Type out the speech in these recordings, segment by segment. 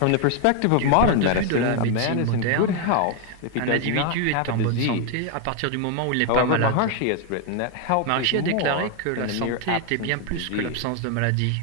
From the perspective of Du point modern de vue de medicine, la a man médecine is in moderne, good health if he un does not individu have est a en bonne disease. santé à partir du moment où il n'est pas However, malade. Maharshi has written that health Maharishi a is déclaré more que than la the mere santé était bien absence of plus que disease. l'absence de maladie.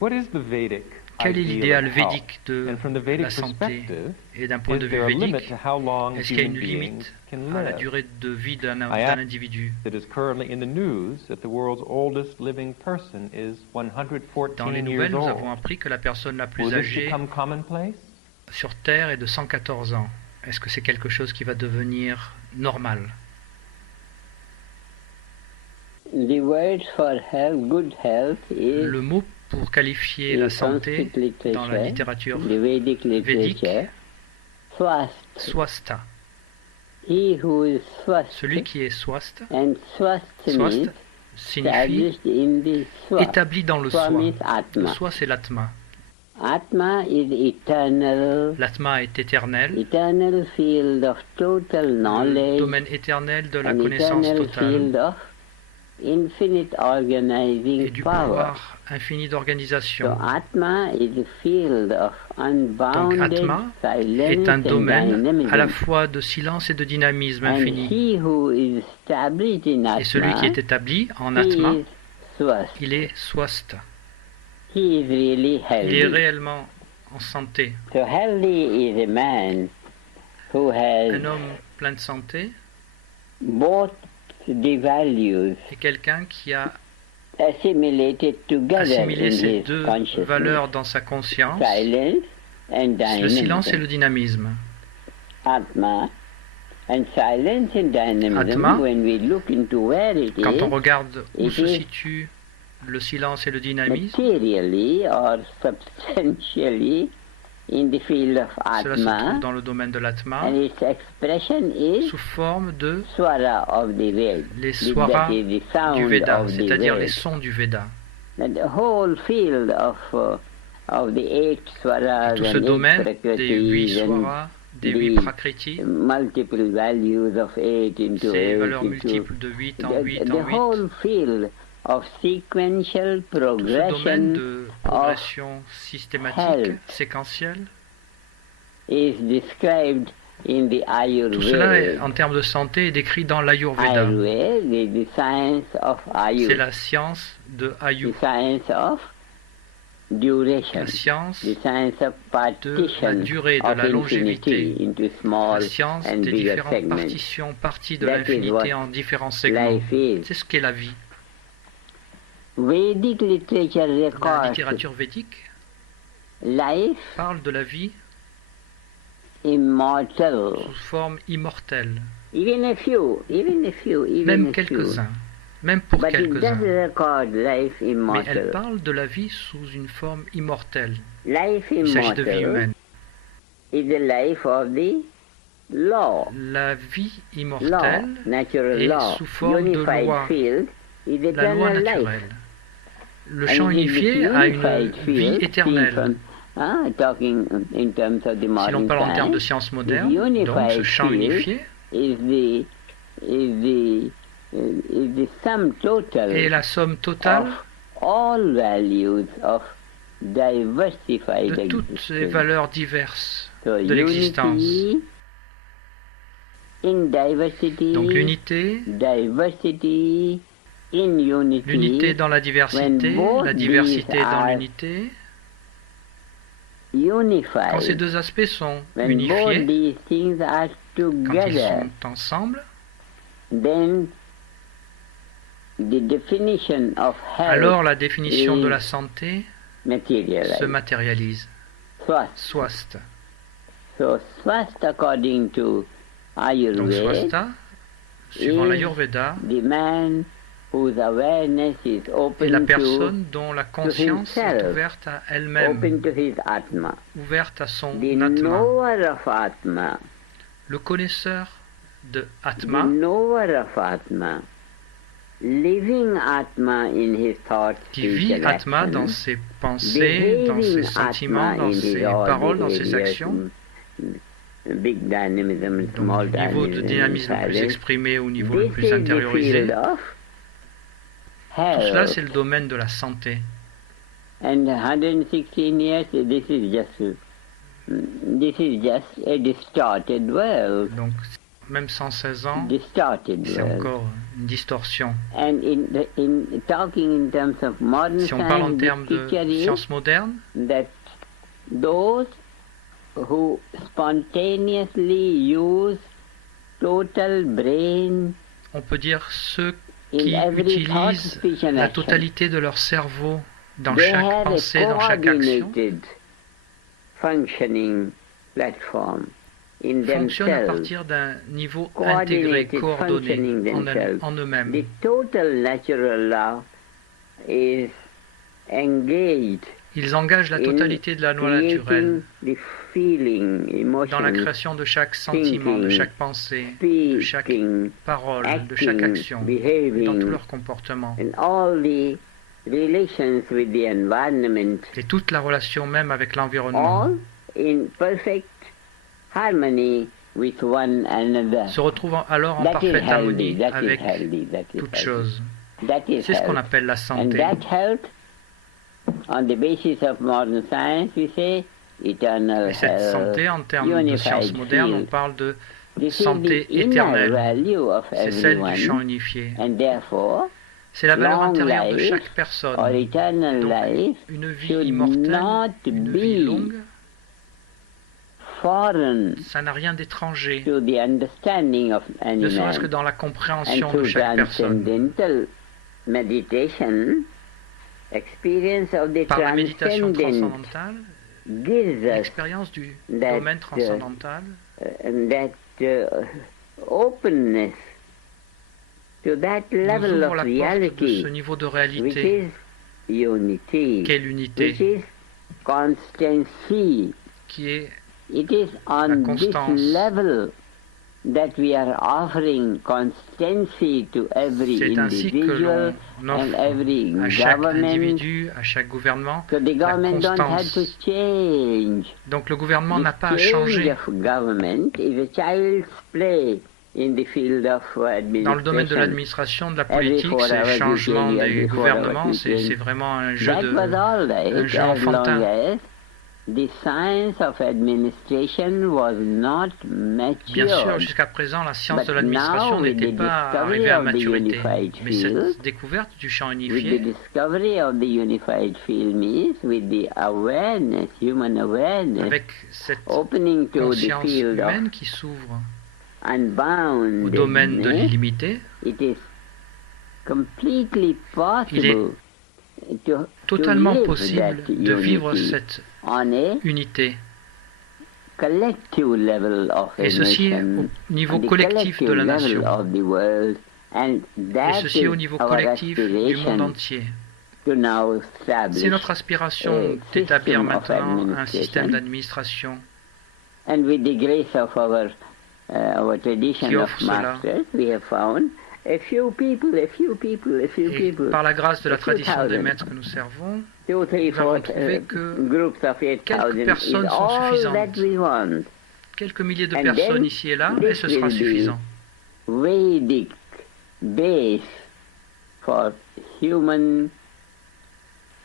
What is the Vedic Quel est ideal l'idéal of health? védique de And from the la Vedic santé? perspective, Et d'un point de is vue there a limit védique, to how long est-ce qu'il y a human une beings limite can à la live? durée de vie d'un I ask individu? that is currently in the news that the world's oldest living person is Dans les 114 years nouvelles, nous avons old. appris que la personne la plus Will this âgée become commonplace? sur Terre est de 114 ans. Est-ce que c'est quelque chose qui va devenir normal? The word for health, good health, is Le mot pour qualifier la santé dans la littérature the Vedic védique, literature, swast. swasta. He who is swast, Celui qui est swasta, and swast swast means signifie established in the swa. établi dans le Swa soi. means Le Atma. soi, c'est l'atma. Atma is eternal, L'atma est éternel, eternal field of total le knowledge, domaine éternel de la an connaissance eternal totale field of infinite organizing et du power. pouvoir infini So d'organisation. Atma is a field of Donc unbounded Atma silence est un and domaine dynamism. à la fois de silence et de dynamisme And infini. he who is established in Et celui qui Atma, est établi en he Atma, is swast. il est swasta. He is really Il est healthy. réellement en santé. So healthy is a man who has Un homme plein de santé both the values est quelqu'un qui a assimilated together assimilé in ces his deux consciousness, valeurs dans sa conscience, silence and le silence et dynamism. le dynamisme. Atma and silence and dynamism, Atma, when we look into where it Quand on is, regarde où it se is situe le silence et le dynamisme, materially or substantially in the field of cela se trouve Atma, dans le domaine de l'Atma, and its expression is sous forme de swara of the Ved, les swaras that is the du sound Veda, of the c'est-à-dire les Ved. sons du Veda. And the whole field of the eight swaras Tout ce and eight domaine des 8 prakritis and swaras, des 8 the prakriti, multiple values of 8 into ces 8 valeurs into multiples de 8 en 8 the en 8, whole field of sequential tout ce domaine progression de progression systématique, health séquentielle, is described in the tout cela, Ayurveda. en termes de santé, est décrit dans l'Ayurveda. Ayurveda is the science of C'est Ayur, la science de Ayu, the science of duration, la science the science of de la partition durée, de of la longévité, infinity into small la science and des bigger différentes segments. partitions, parties de That is l'infinité what en différents segments. Life is. C'est ce qu'est la vie. Vedic literature La records littérature védique life parle de la vie immortal. sous forme immortelle, Even a few, même quelques-uns, même pour But it does quelques-uns. record life Mais elle immortal. parle de la vie sous une forme immortelle. Life Il s'agit de vie immortal humaine. is the life of the law. La vie Law, immortelle natural est law, sous forme de unified loi, field is la loi eternal life. naturelle. Le And champ it is unifié this a une unified vie field, seen éternelle. from, talking in terms of the Si modern l'on parle en termes de science, sciences the modernes, donc ce unified champ field unifié is the sum total est la somme totale of all values of diversified de toutes ces existence. valeurs diverses So de l'existence. unity in diversity, Donc l'unité, diversity in unity, l'unité dans la diversité, when both la diversité these dans are l'unité. unified, Quand ces deux aspects sont when both unifiés, these things are quand ils together, sont ensemble, then the definition of health alors la définition de is la santé materialized. se matérialise. Swast. Swast. So swast according to Donc Ayurveda, swasta, suivant is l'Ayurveda, the man whose awareness is est open la to personne dont la conscience est himself, ouverte à elle-même, open to his Atma. ouverte à son The Atma. knower of Atma, Le connaisseur de the Atma, knower of Atma, living Atma in his thoughts, qui speech vit and Atma action, dans ses pensées, dans ses behaving sentiments, Atma dans in ses his all paroles, dans ses behaviors, actions, big dynamism, donc small du niveau de dynamisme le plus silence. exprimé au niveau le This plus is the intériorisé. field of Tout cela, c'est health. le domaine de la santé. And 116 years, this is just this is just a distorted world. Donc, même 116 ans, Distorted c'est world. encore une distorsion. And in talking in terms of modern Si on parle en science, termes the de picture is science moderne, that those who spontaneously use total brain on peut dire ceux in qui every thought, utilisent speech and la action, totalité de leur cerveau dans they chaque have pensée, a dans chaque action, coordinated functioning platform in fonctionnent à themselves. partir d'un niveau intégré, Coordinated coordonné functioning themselves. en eux-mêmes. The total natural law is engaged Ils engagent la in totalité de la loi naturelle creating the feeling, dans la emotions, création de chaque sentiment, de thinking, chaque pensée, de chaque speaking, parole, de chaque acting, action, et dans tout behaving, leur comportement. and all the relations with the environment, Et toute la relation même avec l'environnement all in perfect harmony with one another. se retrouve alors en That is parfaite healthy, harmonie that is avec healthy, that is toute healthy. chose. That is C'est ce qu'on health. appelle la And santé. that health, on the basis of modern science, we say eternal Et cette health, santé, en termes de unified sciences modernes, on field. parle de This is santé the inner éternelle. value of C'est celle du champ everyone, unifié. and therefore, C'est la valeur long intérieure de life chaque or personne. eternal Donc, life une vie should immortelle, not une vie be longue, foreign ça n'a rien d'étranger, to the understanding of any ne serait-ce que man. dans la And compréhension de through chaque personne. transcendental meditation, experience of the Par la méditation transcendent transcendantale, gives us l'expérience du that, domaine transcendantal, openness to that nous level ouvre of la porte de reality, ce niveau de which réalité, is unity, qu'est l'unité, which is constancy. qui est It is on this constance. level that we are offering constancy to every c'est ainsi que individual l'on and offre every à chaque government. individu, à chaque gouvernement, So the la government don't have to constance. change. Donc le gouvernement n'a pas à The change changer. of government is a child's play in the field of Dans le domaine de administration. l'administration, de la Every politique, 4 ces hours you changements change, des every 4 hours gouvernements, you c'est change. vraiment un jeu That was all un right jeu as long enfantin. as the science of administration was not Bien sûr, matured. jusqu'à présent, la science But de l'administration now, with n'était the pas discovery arrivée à of the maturité. unified Mais field, cette découverte du champ With the unifié, discovery of the unified field means with the awareness, human awareness, avec cette opening to the conscience field of humaine qui s'ouvre au unboundedness, domaine de l'illimité, it is completely il est possible to totalement live possible that de vivre unity cette on a unité. collective level of a Et ceci nation, au niveau and the collectif de la collective level nation. of the world, and Et that ceci au is niveau our collectif du monde aspiration entier. to now establish. C'est notre aspiration d'établir maintenant un système d'administration And with the grace of our tradition qui of offre cela. masters, we have found a few people. Et par la grâce de la a few tradition des thousand, maîtres que nous servons, 2, 3, nous avons 4 trouvé que groups of 8,000 quelques is personnes sont all suffisantes. that we want. quelques milliers de And personnes then ici et là, this et ce sera will be suffisant. Vedic base for human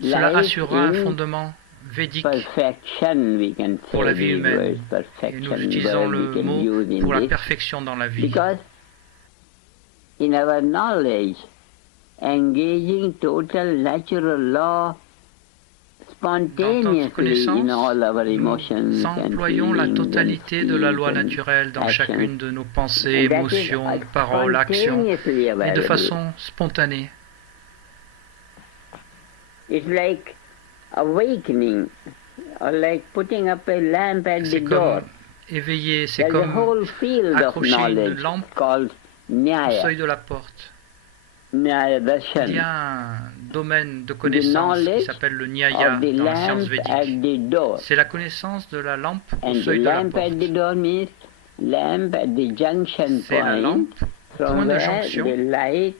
Cela life assurera un in fondement védique perfection, we can pour la say vie the humaine. word Et perfection nous utilisons word le we can mot use in pour la this. perfection dans la vie. Because in our knowledge, engaging total natural law spontaneously in all our emotions Nous and employons la feelings and totalité de la loi speech and naturelle dans actions. chacune de nos pensées, And that is émotions, paroles, actions, spontaneously et de available. façon spontanée. It's like awakening, or like putting up a lamp at the C'est door. comme éveiller, c'est There's a comme whole field of accrocher une knowledge lampe called au Nyaya, seuil de la porte. Nyaya Il y Darshan. a un domaine de The connaissance qui knowledge s'appelle le Nyaya of the dans la science lamp at védique. the door. C'est la connaissance de la lampe au And the seuil de la lamp at the porte. door means lamp at the junction C'est la point lampe point from de where jonction the light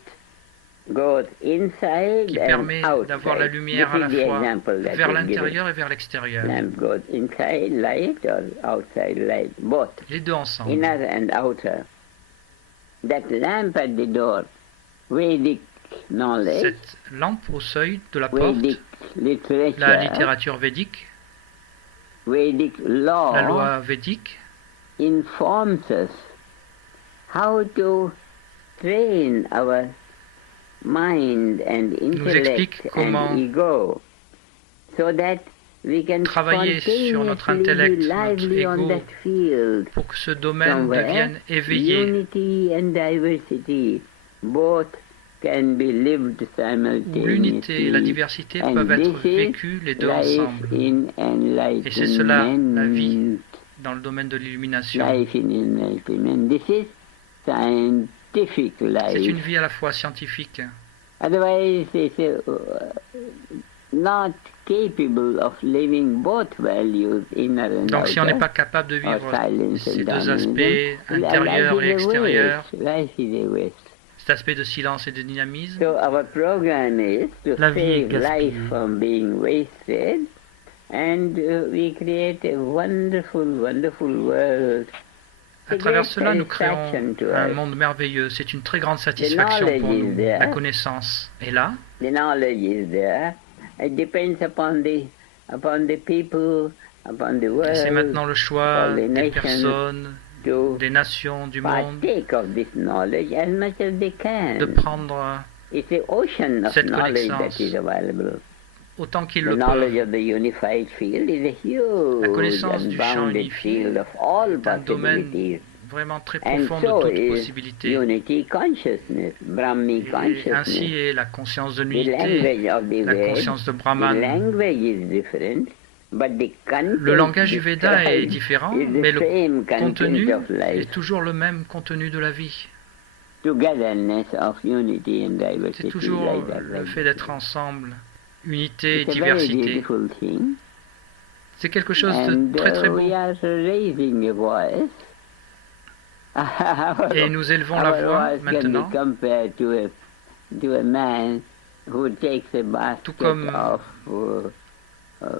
goes inside qui and permet d'avoir la outside. lumière This à la is the fois example that vers is given. l'intérieur et vers l'extérieur. Lamp goes inside light or outside light, both, Les deux ensemble. inner and outer. That lamp at the door, Vedic knowledge, Cette lampe au seuil de la porte, Vedic la literature, littérature védique, Vedic La law loi védique informs us how to train our mind and explique intellect comment and ego so that we can travailler sur notre spontaneously intellect, be notre lively on ego, that field pour que ce domaine from where devienne éveillé, unity and diversity both can be lived où l'unité et la simultaneously. diversité And peuvent être this is vécues les deux life ensemble. in Et c'est cela, la vie, enlightenment. dans le domaine de l'illumination. Life in enlightenment. This is scientific C'est life. une vie à la fois scientifique. Otherwise, it's not capable of living both values, inner and Donc si on n'est outer, pas capable de or vivre silence ces and deux dynamism, aspects, life intérieur is et a extérieur, waste. Life is a waste. cet aspect de silence et de dynamisme, So our program is to La vie est save gaspillée. life from being wasted, and we create a wonderful, wonderful world. à It's a travers great cela, nous créons satisfaction to un us. monde merveilleux. C'est une très grande satisfaction pour knowledge is nous. there. La connaissance est là. The knowledge is there. It depends upon the people, upon the Et c'est world, maintenant le choix all the des nations personnes, to des nations, du monde, partake of this knowledge as much as they can. de prendre It's the ocean of cette knowledge connaissance. that is available. autant qu'ils The le knowledge peuvent. of the unified field is a La huge connaissance du champ unbounded unifié field of all est un domaine possibilities. vraiment très And profond so de toutes is possibilités. unity consciousness, Brahmi Et consciousness. ainsi est la conscience de The l'unité, language of the la Veda, conscience de the Brahman. language is different, but the content Le langage du Veda est described différent, is the mais le same contenu content of life. est toujours le même contenu de la vie. Togetherness of unity and C'est diversity. toujours like that, le like fait that. d'être ensemble, unité et It's a very diversité. beautiful thing. C'est quelque chose de And très très beau. we are raising a voice. Et nous élevons la Our voix voice can maintenant, be compared to a man who takes a basket Tout comme of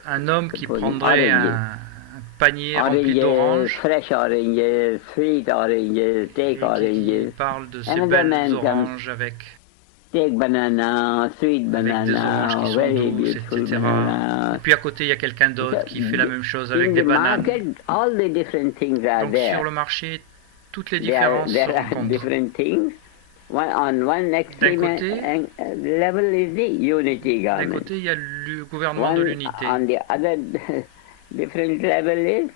un homme qui pour les prendrait oranges. un panier rempli oranges, d'oranges. fresh oranges, sweet oranges, take Et qui oranges, parle de ces Another belles man oranges avec take banana, sweet des banana, oranges qui sont very douces, beautiful etc. banana. Et puis à côté, il y a quelqu'un d'autre qui fait la même chose avec In des the bananes. market, all the different things are Donc there. sur le marché, toutes les There différences se are rencontrent. different things. On one extreme côté- level is the unity D'un government. côté, il y a le gouvernement de One, l'unité. on the other different level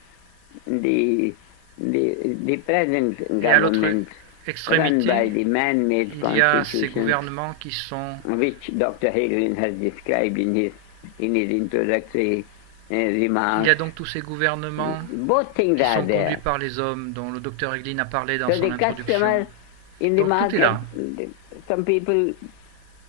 is the present Et à l'autre government run by extrémité, the man-made il y a ces constitution, gouvernements qui sont which Dr. Hagelin has described in his introductory Il remarks. y a donc tous ces gouvernements Both things qui are sont conduits there. par les hommes, dont le docteur Eglin a parlé dans So son the customer introduction. in the Donc, tout est market, là. some people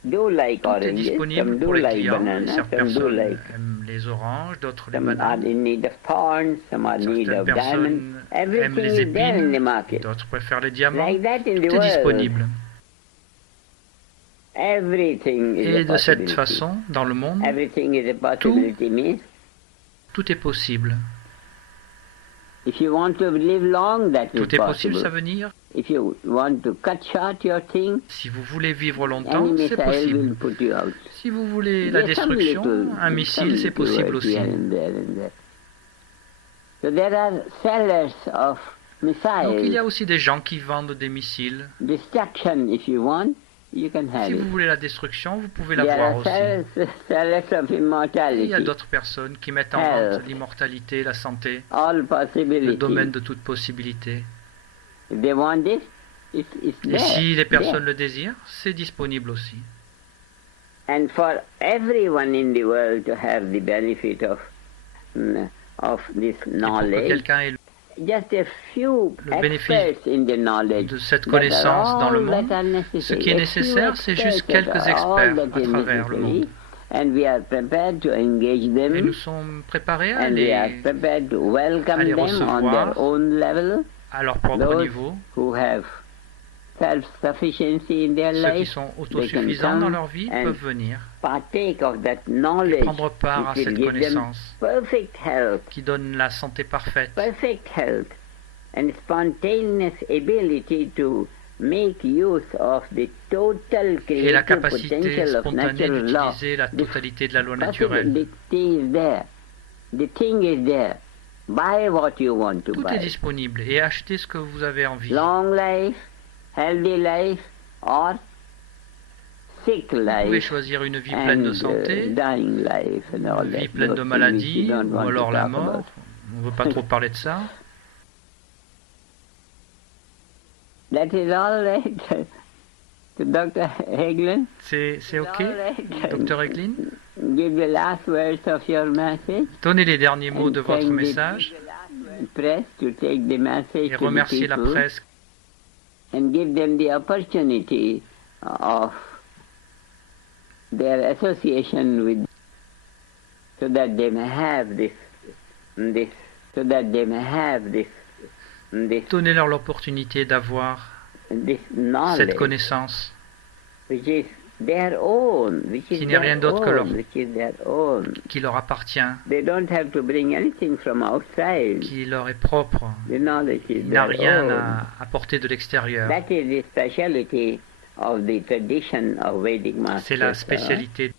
do like Tout est oranges, disponible some do pour les like clients. bananas, Certaines some do personnes like, aiment les oranges, d'autres les some are bananes. in need of thorns, some are in need Certaines of diamonds. personnes aiment Everything les is there in the épines, market. d'autres préfèrent les diamants. Like that in the Tout est world. disponible. Everything is Et a de cette possibility. façon, dans le monde, Everything is a possibility means tout est possible. if you want to live long, that is Tout est possible, possible. ça veut dire, If you want to cut short your thing, si vous voulez vivre longtemps, any c'est missile possible. will put you out. Si vous voulez la Yes, some destruction, little- un some missile, c'est little possible words aussi. here and there and there. So there are sellers of Donc il y a missiles. aussi des gens qui vendent des missiles. Destruction, if you want, you can have Si it. vous voulez la destruction, vous pouvez There l'avoir are aussi. sellers of Et il y a immortality. d'autres personnes qui mettent en Health. vente l'immortalité, la santé, All le possibilities. domaine de toute possibilité. If they want this, it's Et there. si les personnes there. le désirent, c'est disponible aussi. And for everyone in the world to have the benefit of this Et pour que knowledge, quelqu'un ait just a few le bénéfice experts in the knowledge de cette that are connaissance dans le all monde, that are necessary. ce qui est A few nécessaire, c'est juste experts quelques that are all experts that à is travers le necessary, monde. and we are prepared to engage Et them, nous sommes préparés à and we are les, prepared to welcome à les them on recevoir. their own level. à leur propre Those niveau. who have self-sufficiency in their Ceux qui life sont they can autosuffisants come dans leur vie and peuvent venir partake of that et knowledge prendre part à which will cette give them connaissance perfect health, qui donne la santé parfaite and spontaneous ability to make use of the total et la creative capacité potential of spontanée natural law. d'utiliser la The totalité de la loi naturelle. possibility is there. The thing is there. Buy what you want to Tout est buy. disponible et achetez ce que vous avez envie. Long life, healthy life, or sick Vous pouvez life choisir une vie pleine de and santé, dying life and all une vie that. pleine de Those things which maladies, you don't ou want to alors la talk mort. about. On ne veut pas trop parler de ça. That is all right. To Dr. Hagelin. C'est ok, All right. docteur Eglin? Give the last words of your message. Donnez les derniers mots and de votre thank message the press to take the message et to the remerciez la people presse and give them the opportunity of their association with, so that they may have this, so that they may have this Donnez-leur l'opportunité d'avoir knowledge, cette connaissance which is their own, which is qui n'est rien their d'autre que leur- own, which is their own. qui leur appartient, They don't have to bring anything from outside. qui leur est propre. The knowledge is Il n'a their rien own. à apporter de l'extérieur. That is the speciality of the tradition of Vedic masters. C'est la spécialité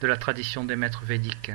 de la tradition des maîtres védiques.